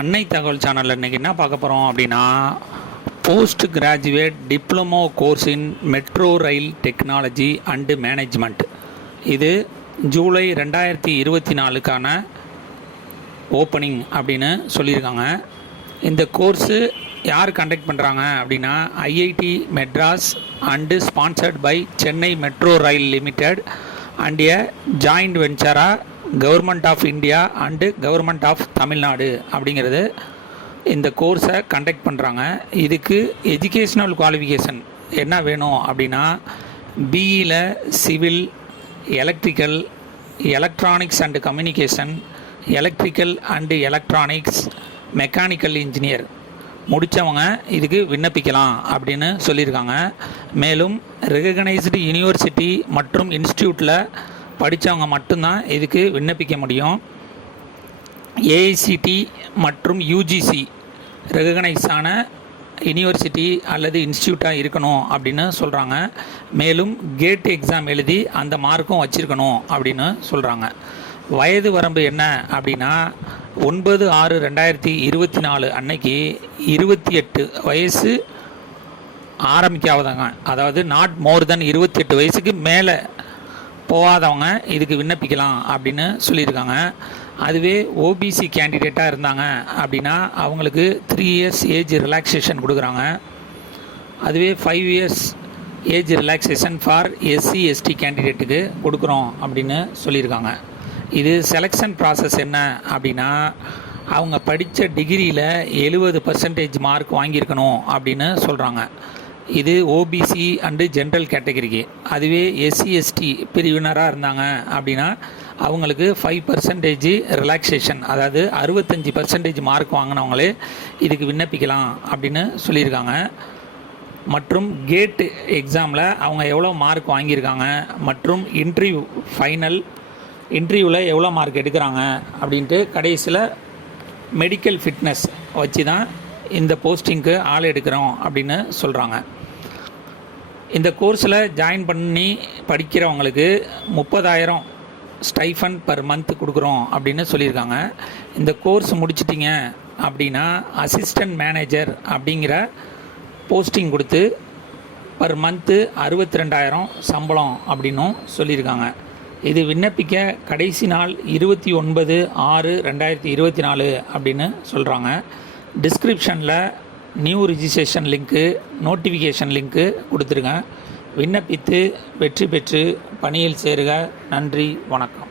அன்னை தகவல் சேனலில் இன்றைக்கி என்ன பார்க்க போகிறோம் அப்படின்னா, post graduate diploma course in metro rail technology and management. இது ஜூலை 2024க்கான ஓப்பனிங் அப்படின்னு சொல்லியிருக்காங்க. இந்த கோர்ஸு யார் கண்டக்ட் பண்ணுறாங்க அப்படின்னா, IIT Madras and sponsored by Chennai metro rail limited and a joint வெஞ்சராக government of India and government of Tamil Nadu அப்படிங்கிறது இந்த கோர்ஸை கண்டக்ட் பண்ணுறாங்க. இதுக்கு எஜுகேஷ்னல் குவாலிஃபிகேஷன் என்ன வேணும் அப்படின்னா, பிஇயில் civil, electrical, electronics and communication, electrical and electronics, mechanical engineer முடித்தவங்க இதுக்கு விண்ணப்பிக்கலாம் அப்படின்னு சொல்லியிருக்காங்க. மேலும் ரெகக்னைஸ்டு யூனிவர்சிட்டி மற்றும் இன்ஸ்டியூட்டில் படித்தவங்க மட்டும்தான் இதுக்கு விண்ணப்பிக்க முடியும். ஏஐசிடி மற்றும் யூஜிசி ரெகக்னைஸான யூனிவர்சிட்டி அல்லது இன்ஸ்டியூட்டாக இருக்கணும் அப்படின்னு சொல்கிறாங்க. மேலும் கேட் எக்ஸாம் எழுதி அந்த மார்க்கும் வச்சுருக்கணும் அப்படின்னு சொல்கிறாங்க. வயது வரம்பு என்ன அப்படின்னா, 9/6/2024 அன்னைக்கு 28 வயசு ஆரம்பிக்காதவங்க, அதாவது நாட் மோர் தென் 28 வயசுக்கு மேலே போகாதவங்க இதுக்கு விண்ணப்பிக்கலாம் அப்படின்னு சொல்லியிருக்காங்க. அதுவே ஓபிசி கேண்டிடேட்டாக இருந்தாங்க அப்படின்னா அவங்களுக்கு 3 இயர்ஸ் ஏஜ் ரிலாக்ஸேஷன் கொடுக்குறாங்க. அதுவே 5 years age relaxation for SC ST கேண்டிடேட்டுக்கு கொடுக்குறோம் அப்படின்னு சொல்லியிருக்காங்க. இது செலெக்ஷன் ப்ராசஸ் என்ன அப்படின்னா, அவங்க படித்த டிகிரியில் 70% மார்க் வாங்கியிருக்கணும் அப்படின்னு சொல்கிறாங்க. இது ஓபிசி அண்டு ஜென்ரல் கேட்டகரிக்கு. அதுவே எஸ்சி எஸ்டி பிரிவினராக இருந்தாங்க அப்படின்னா அவங்களுக்கு 5% ரிலாக்ஸேஷன், அதாவது 65% மார்க் வாங்கினவங்களே இதுக்கு விண்ணப்பிக்கலாம் அப்படின்னு சொல்லியிருக்காங்க. மற்றும் கேட் எக்ஸாமில் அவங்க எவ்வளோ மார்க் வாங்கியிருக்காங்க மற்றும் ஃபைனல் இன்டர்வியூவில் எவ்வளோ மார்க் எடுக்கிறாங்க அப்படின்ட்டு கடைசியில் மெடிக்கல் ஃபிட்னஸ் வச்சு தான் இந்த போஸ்டிங்க்கு ஆள் எடுக்கிறோம் அப்படின்னு சொல்கிறாங்க. இந்த கோர்ஸில் ஜாயின் பண்ணி படிக்கிறவங்களுக்கு 30,000 ஸ்டைஃபன் பர் மந்த் கொடுக்குறோம் அப்படின்னு சொல்லியிருக்காங்க. இந்த கோர்ஸ் முடிச்சிட்டிங்க அப்படின்னா அசிஸ்டன்ட் மேனேஜர் அப்படிங்கிற போஸ்டிங் கொடுத்து பர் மந்த்து 62,000 சம்பளம் அப்படின்னும் சொல்லியிருக்காங்க. இது விண்ணப்பிக்க கடைசி நாள் 29/6/2024 அப்படின்னு சொல்கிறாங்க. டிஸ்கிரிப்ஷனில் new registration link, notification link கொடுத்துருங்க. விண்ணப்பித்து வெற்றி பெற்று பணியில் சேருக. நன்றி, வணக்கம்.